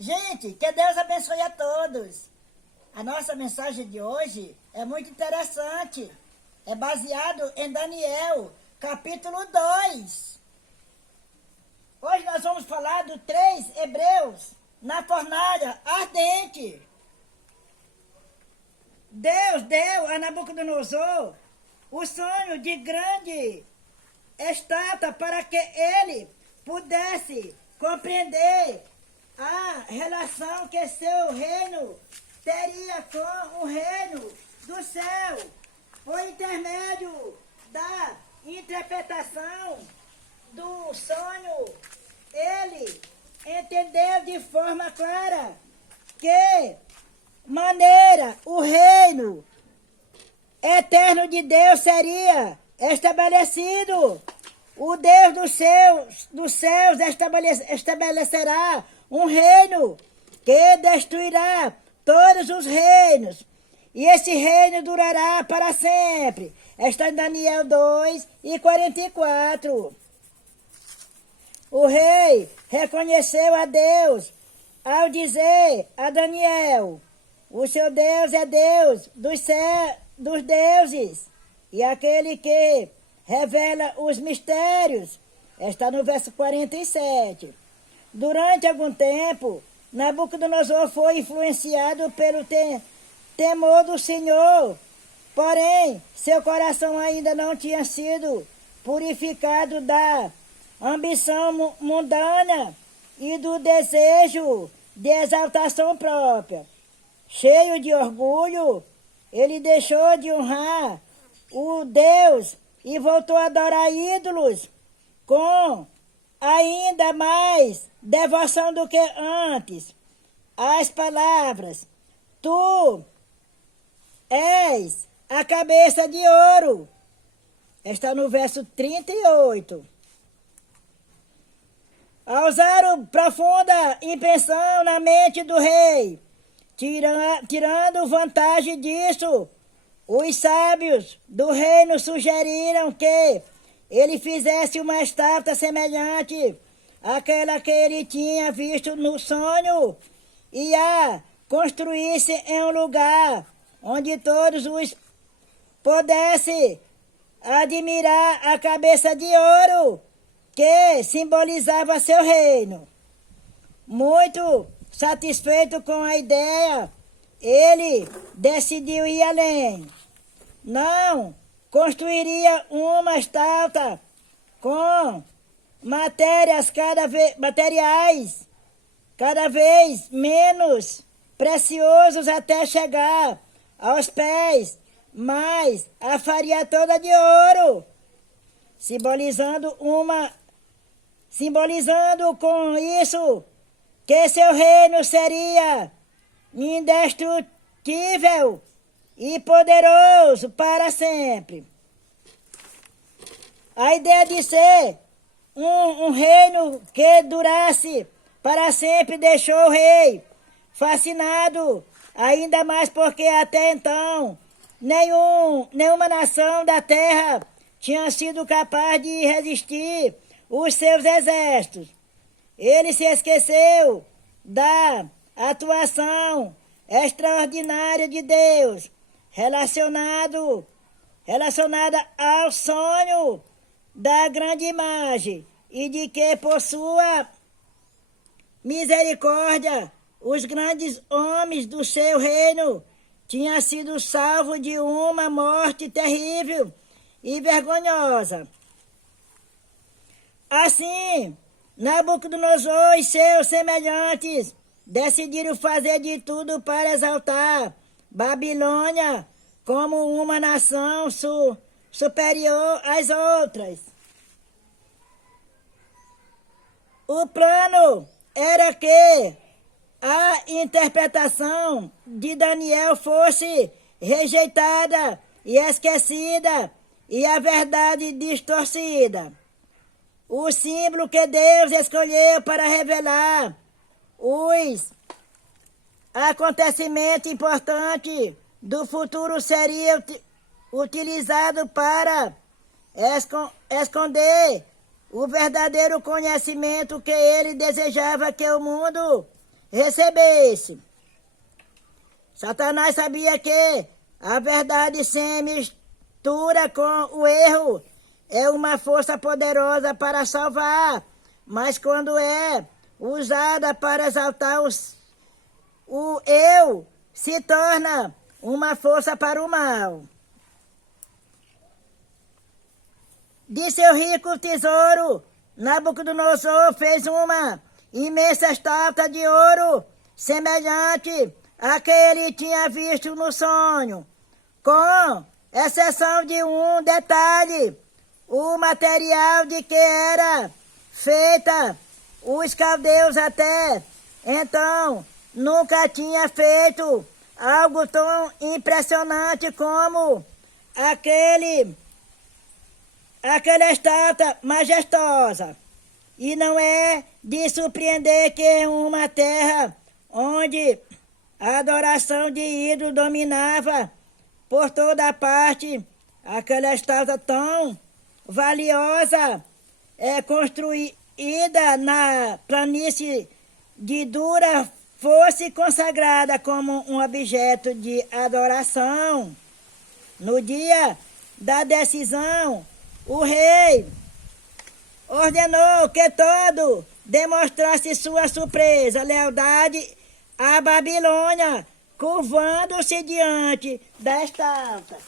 Gente, que Deus abençoe a todos. A nossa mensagem de hoje é muito interessante. É baseado em Daniel, capítulo 2. Hoje nós vamos falar dos 3 hebreus na fornalha ardente. Deus deu a Nabucodonosor o sonho de grande estátua para que ele pudesse compreender a relação que seu reino teria com o reino do céu, por intermédio da interpretação do sonho. Ele entendeu de forma clara que maneira o reino eterno de Deus seria estabelecido. O Deus dos céus estabelecerá um reino que destruirá todos os reinos, e esse reino durará para sempre. Está em Daniel 2:44. O rei reconheceu a Deus ao dizer a Daniel: o seu Deus é Deus dos deuses, e aquele que revela os mistérios. Está no verso 47. Durante algum tempo, Nabucodonosor foi influenciado pelo temor do Senhor, porém, seu coração ainda não tinha sido purificado da ambição mundana e do desejo de exaltação própria. Cheio de orgulho, ele deixou de honrar o Deus e voltou a adorar ídolos com ainda mais devoção do que antes. As palavras: tu és a cabeça de ouro, está no verso 38. Causaram profunda impressão na mente do rei. Tirando vantagem disso, os sábios do reino sugeriram que ele fizesse uma estátua semelhante àquela que ele tinha visto no sonho e a construísse em um lugar onde todos os pudessem admirar a cabeça de ouro que simbolizava seu reino. Muito satisfeito com a ideia, ele decidiu ir além. Não construiria uma estátua com materiais cada vez menos preciosos até chegar aos pés, mas a faria toda de ouro, simbolizando com isso que seu reino seria indestrutível e poderoso para sempre. A ideia de ser um reino que durasse para sempre deixou o rei fascinado, ainda mais porque até então nenhuma nação da terra tinha sido capaz de resistir os seus exércitos. Ele se esqueceu da atuação extraordinária de Deus relacionada ao sonho da grande imagem e de que, por sua misericórdia, os grandes homens do seu reino tinham sido salvos de uma morte terrível e vergonhosa. Assim, Nabucodonosor e seus semelhantes decidiram fazer de tudo para exaltar Babilônia como uma nação superior às outras. O plano era que a interpretação de Daniel fosse rejeitada e esquecida e a verdade distorcida. O símbolo que Deus escolheu para revelar os acontecimentos importantes do futuro seria utilizado para esconder o verdadeiro conhecimento que ele desejava que o mundo recebesse. Satanás sabia que a verdade sem mistura com o erro é uma força poderosa para salvar, mas quando é usada para exaltar o eu, se torna uma força para o mal. De seu rico tesouro, Nabucodonosor fez uma imensa estátua de ouro, semelhante à que ele tinha visto no sonho, com exceção de um detalhe: o material de que era feita os caldeus até então nunca tinha feito algo tão impressionante como aquela estátua majestosa. E não é de surpreender que em uma terra onde a adoração de ídolos dominava por toda parte, aquela estátua tão valiosa construída na planície de Dura fosse consagrada como um objeto de adoração. No dia da decisão, o rei ordenou que todo demonstrasse sua surpresa, lealdade à Babilônia, curvando-se diante da estátua.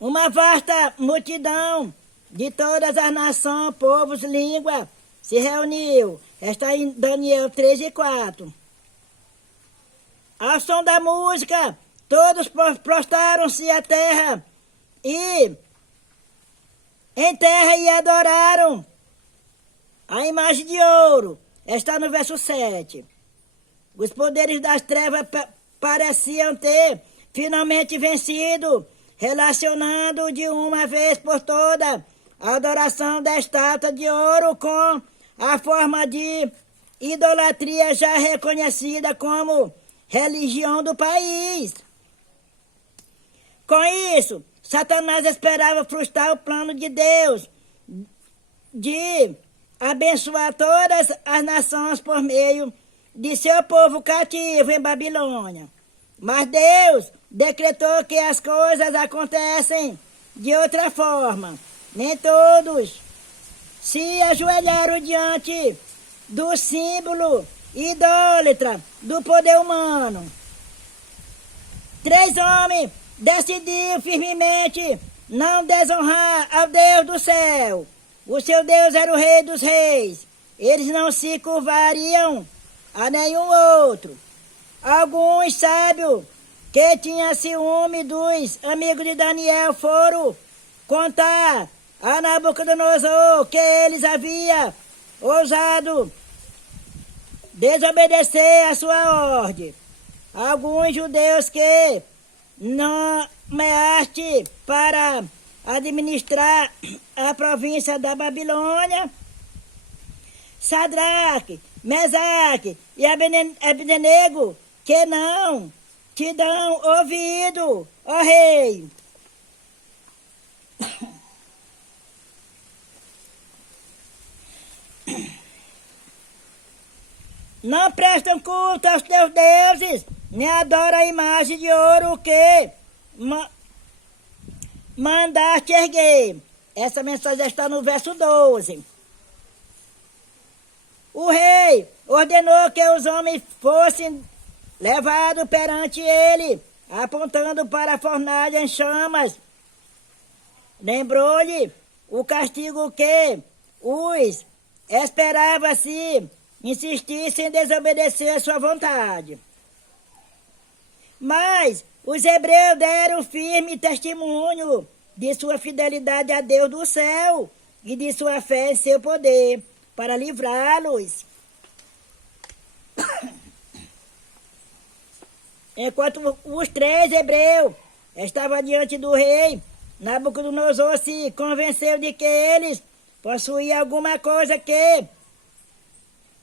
Uma vasta multidão de todas as nações, povos, línguas se reuniu. Está em Daniel 3:4. Ao som da música, todos prostraram-se à terra em terra e adoraram a imagem de ouro. Está no verso 7. Os poderes das trevas pareciam ter finalmente vencido, relacionando de uma vez por toda a adoração da estátua de ouro com a forma de idolatria já reconhecida como religião do país. Com isso, Satanás esperava frustrar o plano de Deus de abençoar todas as nações por meio de seu povo cativo em Babilônia. Mas Deus decretou que as coisas acontecem de outra forma. Nem todos se ajoelharam diante do símbolo idólatra do poder humano. 3 homens decidiram firmemente não desonrar ao Deus do céu. O seu Deus era o Rei dos Reis. Eles não se curvariam a nenhum outro. Alguns sábios que tinham ciúme dos amigos de Daniel foram contar a Nabucodonosor que eles haviam ousado desobedecer a sua ordem. Alguns judeus que nomeaste para administrar a província da Babilônia, Sadraque, Mesaque e Abdenego, que não te dão ouvido, ó rei. Não prestam culto aos teus deuses, nem adoram a imagem de ouro que mandaste erguer. Essa mensagem está no verso 12. O rei ordenou que os homens fossem levados perante ele, apontando para a fornalha em chamas. Lembrou-lhe o castigo que os esperava se insistissem em desobedecer a sua vontade. Mas os hebreus deram firme testemunho de sua fidelidade a Deus do céu e de sua fé em seu poder para livrá-los. Enquanto os 3 hebreus estavam diante do rei, Nabucodonosor se convenceu de que eles possuíam alguma coisa que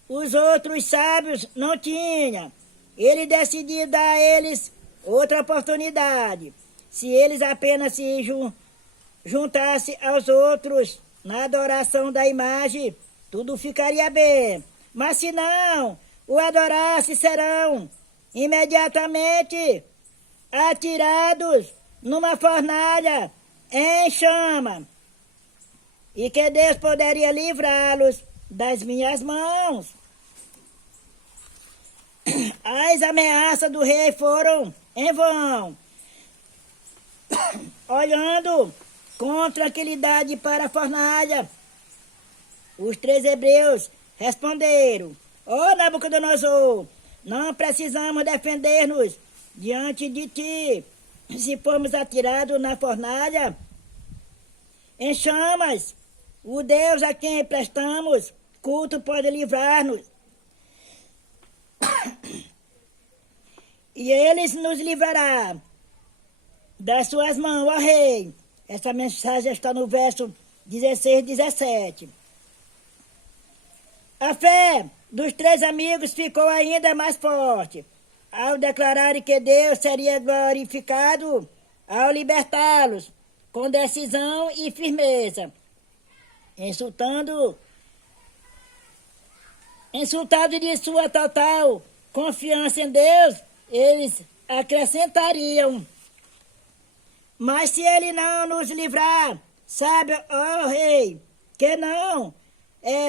os outros sábios não tinham. Ele decidiu dar a eles outra oportunidade. Se eles apenas se juntasse aos outros na adoração da imagem, tudo ficaria bem. Mas se não o adorasse, serão imediatamente atirados numa fornalha em chama, e que Deus poderia livrá-los das minhas mãos. As ameaças do rei foram em vão. Olhando com tranquilidade para a fornalha, os 3 hebreus responderam: ó Nabucodonosor, não precisamos defender-nos diante de ti. Se formos atirados na fornalha em chamas, o Deus a quem prestamos culto pode livrar-nos. E eles nos livrará das suas mãos, ó rei. Essa mensagem está no verso 16 e 17. A fé dos 3 amigos ficou ainda mais forte ao declararem que Deus seria glorificado ao libertá-los com decisão e firmeza. Insultado de sua total confiança em Deus, eles acrescentariam: mas se ele não nos livrar, sabe, ó rei, que não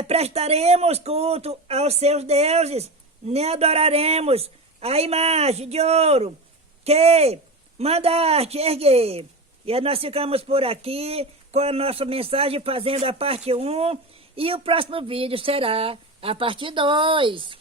prestaremos culto aos seus deuses, nem adoraremos a imagem de ouro que mandaste erguer. E nós ficamos por aqui com a nossa mensagem, fazendo a parte 1, e o próximo vídeo será a parte 2.